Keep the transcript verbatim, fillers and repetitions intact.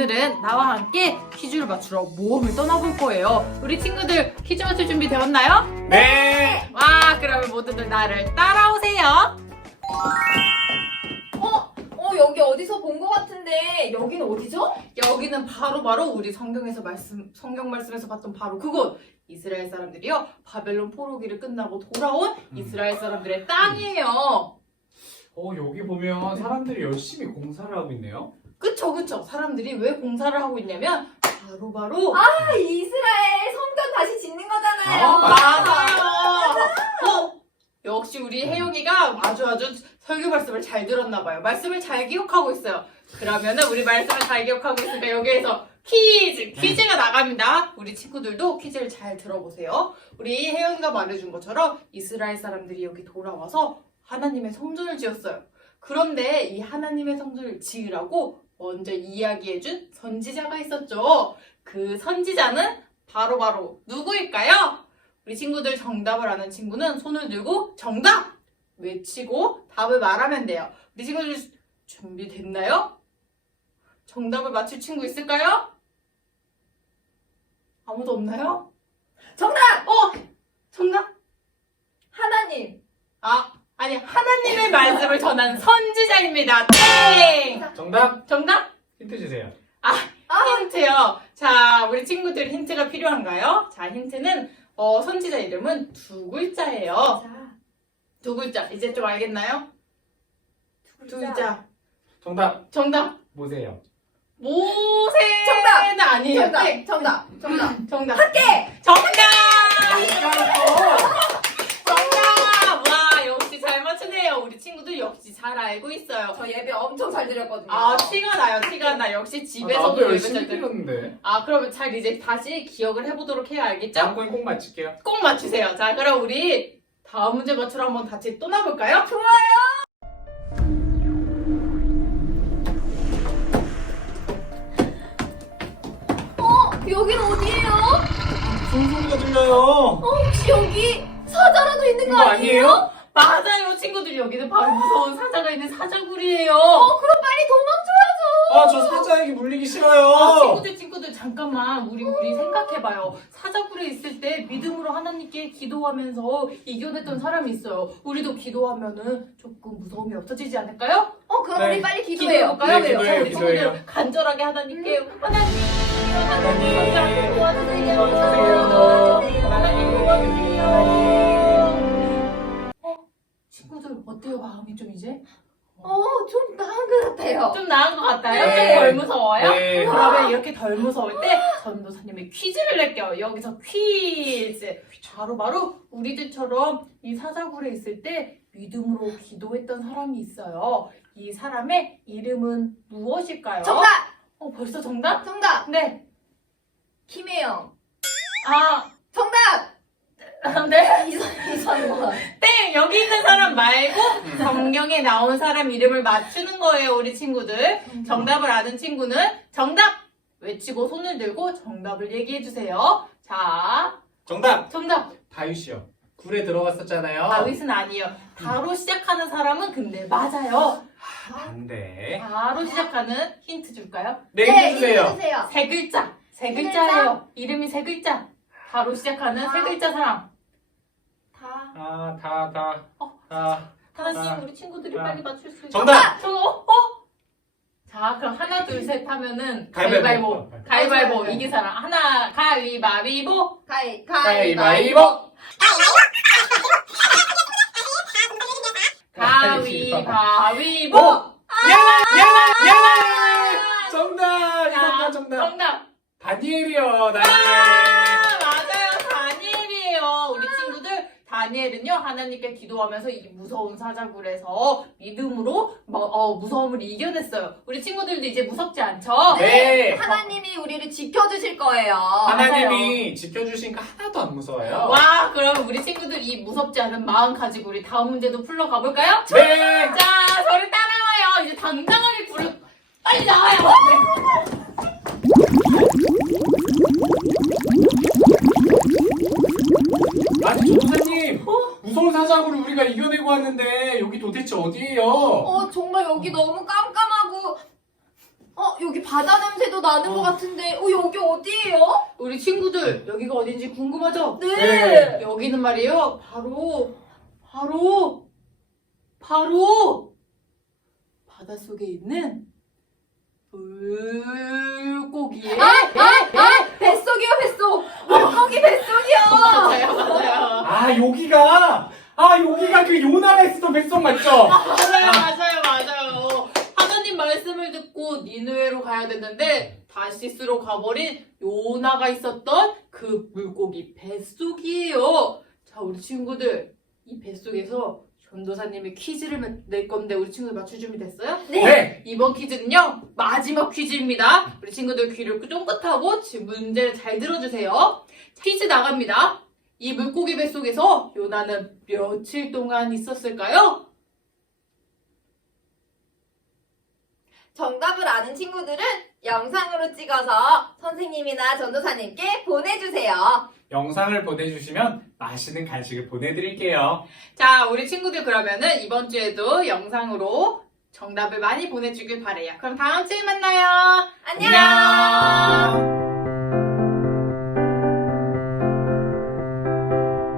오늘은 나와 함께 퀴즈를 맞추러 모험을 떠나볼 거예요. 우리 친구들 퀴즈 맞출 준비 되었나요? 네! 와, 그러면 모두들 나를 따라오세요. 어? 어 여기 어디서 본 것 같은데 여기는 어디죠? 여기는 바로 바로 우리 성경에서 말씀 성경 말씀에서 봤던 바로 그곳. 이스라엘 사람들이요 바벨론 포로기를 끝나고 돌아온 이스라엘 사람들의 땅이에요. 어, 여기 보면 사람들이 열심히 공사를 하고 있네요. 그쵸 그쵸. 사람들이 왜 공사를 하고 있냐면 바로 바로 아 이스라엘 성전 다시 짓는 거잖아요. 아, 맞아요. 어, 역시 우리 혜영이가 아주 아주 설교 말씀을 잘 들었나 봐요. 말씀을 잘 기억하고 있어요. 그러면은 우리 말씀을 잘 기억하고 있으니까 여기에서 퀴즈! 퀴즈가 나갑니다. 우리 친구들도 퀴즈를 잘 들어보세요. 우리 혜영이가 말해준 것처럼 이스라엘 사람들이 여기 돌아와서 하나님의 성전을 지었어요. 그런데 이 하나님의 성전을 지으라고 먼저 이야기해준 선지자가 있었죠. 그 선지자는 바로바로 바로 누구일까요? 우리 친구들 정답을 아는 친구는 손을 들고 정답! 외치고 답을 말하면 돼요. 우리 친구들 준비됐나요? 정답을 맞출 친구 있을까요? 아무도 없나요? 정답! 어! 정답? 하나님. 아, 아니 하나님의 말씀을 전하는 선지자입니다. 땡! 정답! 정답? 힌트 주세요. 아, 힌트요. 자, 우리 친구들 힌트가 필요한가요? 자, 힌트는 어, 선지자 이름은 두 글자예요. 자, 두 글자. 이제 좀 알겠나요? 두 글자. 정답! 정답. 보세요. 모세는 정답! 아니에요. 정답! 땡. 정답! 정답! 정답. 함께! 정답! 어, 정답! 와, 역시 잘 맞추네요. 우리 친구들 역시 잘 알고 있어요. 저 예배 엄청 잘 드렸거든요. 아, 티가 나요. 티가 나. 역시 아, 집에서도 나도 열심히 예배 잘 드렸는데. 아, 그러면 잘 이제 다시 기억을 해보도록 해요. 알겠죠? 다음 건 꼭 맞힐게요. 꼭 맞추세요. 자, 그럼 우리 다음 문제 맞추러 한번 같이 또 나볼까요? 어? 여기는 어디예요? 무슨 소리가 들려요? 어, 혹시 여기 사자라도 있는 거 이거 아니에요? 아니에요? 맞아요, 친구들. 여기는 바로 무서운 사자가 있는 사자굴이에요. 어, 그럼 빨리 도망쳐야죠. 아, 저 사자에게 물리기 싫어요. 아, 친구들, 친구들, 잠깐만. 우리, 우리 생각해봐요. 사자굴에 있을 때 믿음으로 하나님께 기도하면서 이겨냈던 사람이 있어요. 우리도 기도하면은 조금 무서움이 없어지지 않을까요? 어, 그럼 네. 우리 빨리 기도해요. 기도해볼까요? 네, 자, 기도해요, 우리 친구들 기도해요. 간절하게 하나님께 하나님, 하나님, 하나님 도와주세요. 도와주세요. 도와주세요. 하나님 도와주세요. 어? 친구들 어때요? 마음이 좀 이제? 어, 좀 나은 것 같아요. 좀 나은 것 같아요? 네. 좀 덜 무서워요? 네. 그러면 이렇게 덜 무서울 때 전도사님의 퀴즈를 낼게요. 여기서 퀴즈. 바로 바로 우리들처럼 이 사자굴에 있을 때 믿음으로 기도했던 사람이 있어요. 이 사람의 이름은 무엇일까요? 정답! 어, 벌써 정답? 정답! 네. 김혜영. 아, 정답! 네. 이선, 이선원. 땡! 여기 있는 사람 말고 성경에 나온 사람 이름을 맞추는 거예요, 우리 친구들. 정답을 아는 친구는 정답! 외치고 손을 들고 정답을 얘기해주세요. 자, 정답! 정답! 다윗이요. 굴에 들어갔었잖아요. 다윗은 아니에요. 바로 시작하는 사람은 근데 맞아요. 반대. 바로 시작하는 힌트 줄까요? 네, 네, 힌트 주세요. 주세요. 세 글자. 세 세 글자예요. 이름이 세 글자. 바로 시작하는 세 아. 글자 사람. 다. 아, 다, 다. 어. 다. 하나씩 아. 우리 친구들이 아. 빨리 맞출 수 있어요. 정답! 저거, 어? 어? 자, 그럼 하나, 둘, 셋 하면은 가위바위보. 가위바위보. 가위바위보. 가위바위보. 이긴 사람. 하나, 가위바위보. 가위, 가위바위보! 가위바위보. 야! 야! 야! 정답! 자, 정답, 정답. 정답. 다니엘이요, 다니엘. 아, 맞아요. 다니엘이에요. 우리 친구들 다니엘은요 하나님께 기도하면서 이 무서운 사자굴에서 믿음으로 뭐, 어, 무서움을 이겨냈어요. 우리 친구들도 이제 무섭지 않죠? 네. 하나님이 우리를 지켜주실 거예요. 하나님이 지켜주시니까 하나도 안 무서워요. 와, 그럼 우리 친구들 이 무섭지 않은 마음 가지고 우리 다음 문제도 풀러 가볼까요? 네. 자, 저를 따라와요. 이제 당당하게 부르 빨리 나와요. 아니, 전도사님. 무서운 사자굴을 우리가 이겨내고 왔는데 여기 도대체 어디예요? 어, 정말 여기 너무 깜깜하고 어, 여기 바다 냄새도 나는 어. 것 같은데, 어, 여기 어디예요? 우리 친구들 여기가 어딘지 궁금하죠? 네. 네. 여기는 말이에요. 바로 바로 바로 바닷속에 있는 물고기의 아, 아, 뱃속이요, 뱃속. 물고기 뱃속이요. 맞아요, 맞아요. 아, 여기가, 아, 여기가 그 요나가 있었던 뱃속 맞죠? 맞아요, 맞아요, 맞아요. 하나님 말씀을 듣고 니느웨로 가야 됐는데 다시스로 가버린 요나가 있었던 그 물고기 뱃속이에요. 자, 우리 친구들 이 뱃속에서 전도사님이 퀴즈를 낼 건데 우리 친구들 맞출 준비 됐어요? 네. 이번 퀴즈는요 마지막 퀴즈입니다. 우리 친구들 귀를 쫑긋하고 지금 문제를 잘 들어주세요. 퀴즈 나갑니다. 이 물고기 뱃속에서 요나는 며칠 동안 있었을까요? 정답을 아는 친구들은 영상으로 찍어서 선생님이나 전도사님께 보내주세요. 영상을 보내주시면 맛있는 간식을 보내드릴게요. 자, 우리 친구들 그러면은 이번 주에도 영상으로 정답을 많이 보내주길 바래요. 그럼 다음 주에 만나요. 안녕. 안녕.